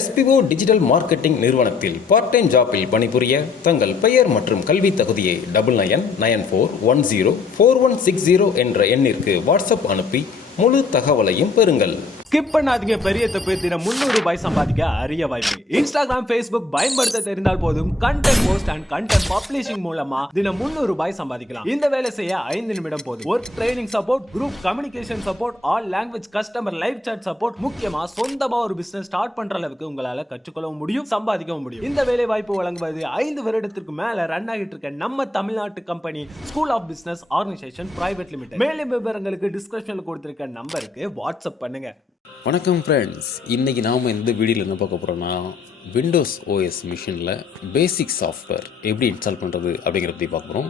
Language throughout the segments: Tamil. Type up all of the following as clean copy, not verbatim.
SPO டிஜிட்டல் மார்க்கெட்டிங் நிறுவனத்தில் பார்ட் டைம் ஜாப்பில் பணிபுரிய தங்கள் பெயர் மற்றும் கல்வி தகுதியை 9994104160 என்ற எண்ணிற்கு வாட்ஸ்அப் அனுப்பி முழு தகவலையும் பெறுங்கள். ஸ்கிப் பண்ணாதீங்க, பெரிய தப்பு. தினம் 300 ரூபாய் சம்பாதிக்க அரிய வாய்ப்பு. இன்ஸ்டாகிராம், Facebook பயன்படுத்த தெரிந்தால் போதும். Content post and content publishing மூலமா தினம் 300 ரூபாய் சம்பாதிக்கலாம். இந்த வேலை செய்ய 5 நிமிடம் போதும். Work training support, group communication support, all language customer live chat support, முக்கியமா சொந்தமா ஒரு பிசினஸ் ஸ்டார்ட் பண்ற அளவுக்கு உங்களால கற்றுக்கொள்ளவும் முடியும், சம்பாதிக்கவும் முடியும். இந்த வேலை வாய்ப்பு வழங்குவது 5 வருடத்திற்கு மேல ரன் ஆகிட்டு இருக்க நம்ம தமிழ்நாட்டு company school of business organisation private limited. மேலும் விவரங்களுக்கு டிஸ்கிரிப்ஷன்ல கொடுத்திருக்க நம்பருக்கு வாட்ஸ்அப் பண்ணுங்க. வணக்கம் ஃப்ரெண்ட்ஸ், இன்றைக்கி நாம் இந்த வீடியோவில் என்ன பார்க்க போகிறோன்னா, விண்டோஸ் ஓஎஸ் மிஷினில் பேசிக் சாஃப்ட்வேர் எப்படி இன்ஸ்டால் பண்ணுறது அப்படிங்கிறத பற்றி பார்க்க போகிறோம்.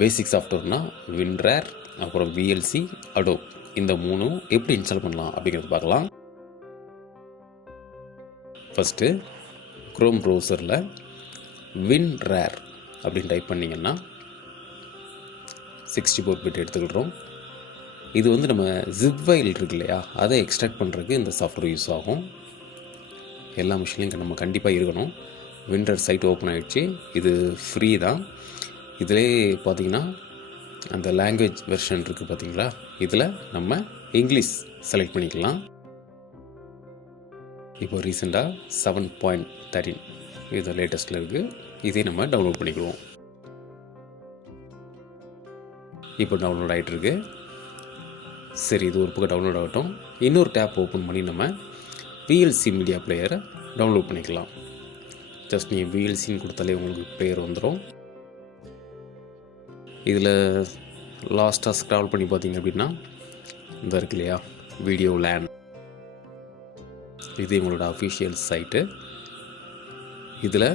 பேசிக் சாஃப்ட்வேர்னால் வின்ரேர், அப்புறம் VLC, அடோப், இந்த மூணும் எப்படி இன்ஸ்டால் பண்ணலாம் அப்படிங்கிறத பார்க்கலாம். ஃபஸ்ட்டு குரோம் ப்ரௌசரில் வின்ரேர் அப்படின்னு டைப் பண்ணிங்கன்னா 64 பிட் எடுத்துக்கிட்டோம். இது வந்து நம்ம ஜிப் ஃபைல் இருக்கு இல்லையா, அதை எக்ஸ்ட்ராக்ட் பண்ணுறதுக்கு இந்த சாஃப்ட்வேர் யூஸ் ஆகும். எல்லா மிஷின்லையும் நம்ம கண்டிப்பாக இருக்கணும். விண்டர் சைட் ஓப்பன் ஆகிடுச்சு. இது ஃப்ரீ தான். இதிலே பார்த்திங்கன்னா அந்த லாங்குவேஜ் வெர்ஷன் இருக்குது பார்த்திங்களா, இதில் நம்ம இங்கிலீஷ் செலக்ட் பண்ணிக்கலாம். இப்போ ரீசெண்டாக 7.13 இது லேட்டஸ்ட்டில் இருக்குது. இதே நம்ம டவுன்லோட் பண்ணிக்குவோம். இப்போ டவுன்லோட் ஆகிட்டுருக்கு. சரி, இது ஒரு பக்கம் டவுன்லோட் ஆகட்டும். இன்னொரு டேப் ஓப்பன் பண்ணி நம்ம VLC மீடியா பிளேயரை டவுன்லோட் பண்ணிக்கலாம். ஜஸ்ட் நீங்கள் VLCன்னு கொடுத்தாலே உங்களுக்கு பிளேயர் வந்துடும். இதில் லாஸ்ட்டாக ஸ்க்ரால் பண்ணி பார்த்தீங்க அப்படின்னா இந்த இருக்கு இல்லையா, வீடியோ லேண்ட், இது உங்களோட அஃபிஷியல் சைட்டு. இதில்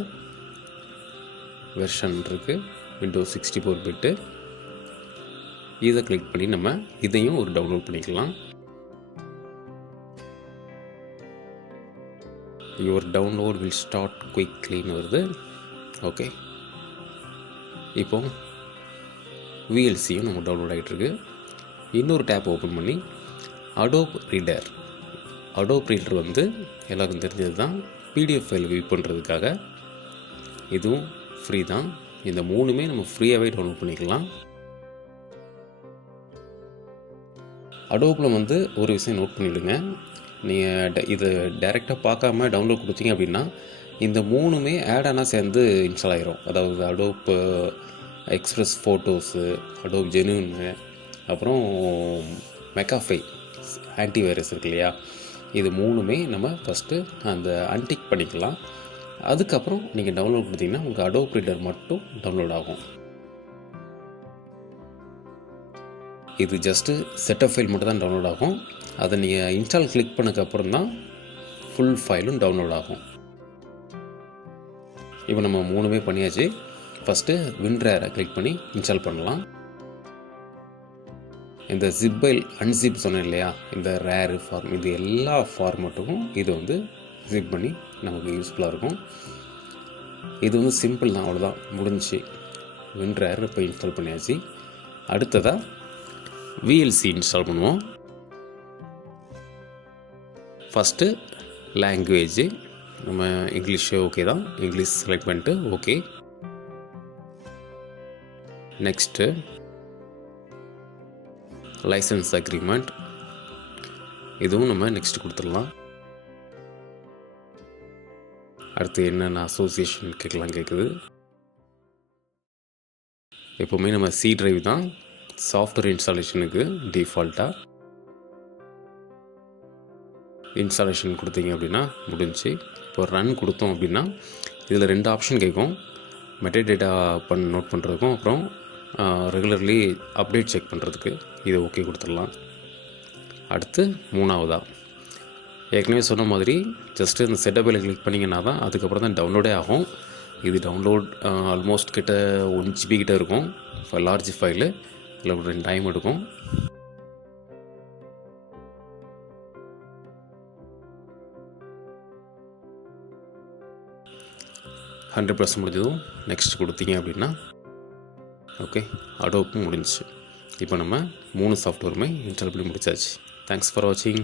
வெர்ஷன் இருக்குது, விண்டோஸ் 64 பிட்டு. இதை கிளிக் பண்ணி நம்ம இதையும் ஒரு டவுன்லோட் பண்ணிக்கலாம். யுவர் டவுன்லோட் வில் ஸ்டார்ட் குயிக்லின்னு வருது. ஓகே, இப்போ VLCயும் நம்ம டவுன்லோட் ஆகிட்டுருக்கு. இன்னொரு டேப் ஓப்பன் பண்ணி அடோப் ரீடர். அடோப் ரீடர் வந்து எல்லாருக்கும் தெரிஞ்சது தான், PDF ஃபைல் வியூ பண்ணுறதுக்காக. இதுவும் ஃப்ரீ தான். இந்த மூணுமே நம்ம ஃப்ரீயாகவே டவுன்லோட் பண்ணிக்கலாம். அடோப்பில் வந்து ஒரு விஷயம் நோட் பண்ணிவிடுங்க. நீங்கள் இது டைரெக்டாக பார்க்காம டவுன்லோட் கொடுத்தீங்க அப்படின்னா இந்த மூணுமே ஆட் ஆனால் சேர்ந்து இன்ஸ்டால் ஆகிரும். அதாவது அடோப் எக்ஸ்பிரஸ் ஃபோட்டோஸு, அடோப் ஜெனூனு, அப்புறம் மெக்காஃபை ஆன்டிவைரஸ் இருக்கு இல்லையா, இது மூணுமே நம்ம ஃபஸ்ட்டு அந்த அன்டிக் பண்ணிக்கலாம். அதுக்கப்புறம் நீங்கள் டவுன்லோட் கொடுத்தீங்கன்னா உங்களுக்கு அடோப் ரீடர் மட்டும் டவுன்லோட் ஆகும். இது ஜஸ்ட்டு செட்டப் ஃபைல் மட்டும் தான் டவுன்லோட் ஆகும். அதை நீங்கள் இன்ஸ்டால் கிளிக் பண்ணதுக்கப்புறம் தான் ஃபுல் ஃபைலும் டவுன்லோட் ஆகும். இப்போ நம்ம மூணுமே பண்ணியாச்சு. ஃபஸ்ட்டு வின்ரேரை கிளிக் பண்ணி இன்ஸ்டால் பண்ணலாம். இந்த ஜிப் ஃபைல் அன்சிப் சொன்னேன் இல்லையா, இந்த ரேரு ஃபார்ம், இது எல்லா ஃபார்மேட்டுக்கும் இது வந்து ஜிப் பண்ணி நமக்கு யூஸ்ஃபுல்லாக இருக்கும். இது வந்து சிம்பிள் தான், அவ்வளோதான், முடிஞ்சிச்சு. வின்ரேர் இப்போ இன்ஸ்டால் பண்ணியாச்சு. அடுத்ததாக VLC இன்ஸ்டால் பண்ணுவோம். ஃபஸ்ட்டு லாங்குவேஜ் நம்ம இங்கிலீஷு ஓகே தான், இங்கிலீஷ் செலக்ட் பண்ணிட்டு ஓகே. நெக்ஸ்ட்டு லைசன்ஸ் அக்ரிமெண்ட், இதுவும் நம்ம நெக்ஸ்ட் கொடுத்துடலாம். அடுத்து என்னென்ன அசோசியேஷன் கேட்குது. எப்போவுமே நம்ம C டிரைவ் தான் சாஃப்ட்வேர் இன்ஸ்டாலேஷனுக்கு டிஃபால்ட்டாக. இன்ஸ்டாலேஷன் கொடுத்தீங்க அப்படின்னா முடிஞ்சு. இப்போ ரன் கொடுத்தோம் அப்படின்னா இதில் 2 ஆப்ஷன் கேட்கும். மெட்டாடேட்டா நோட் பண்ணுறதுக்கும் அப்புறம் ரெகுலர்லி அப்டேட் செக் பண்ணுறதுக்கு. இது ஓகே கொடுத்துடலாம். அடுத்து மூணாவதாக ஏற்கனவே சொன்ன மாதிரி ஜஸ்ட்டு இந்த செட்டப்பில் கிளிக் பண்ணிங்கன்னா தான் அதுக்கப்புறம் தான் டவுன்லோடே ஆகும். இது டவுன்லோட் ஆல்மோஸ்ட் கிட்ட 1 GB கிட்ட இருக்கும். லார்ஜ் ஃபைலு, இதில் ஒரு 2 டைம் எடுக்கும். %% முடிஞ்சதும் நெக்ஸ்ட் கொடுத்தீங்க அப்படின்னா ஓகே, அடோப்பும் முடிஞ்சிச்சு. இப்போ நம்ம 3 சாஃப்ட்வேருமே இன்ஸ்டால் பண்ணி முடிச்சாச்சு. தேங்க்ஸ் ஃபார் வாட்சிங்.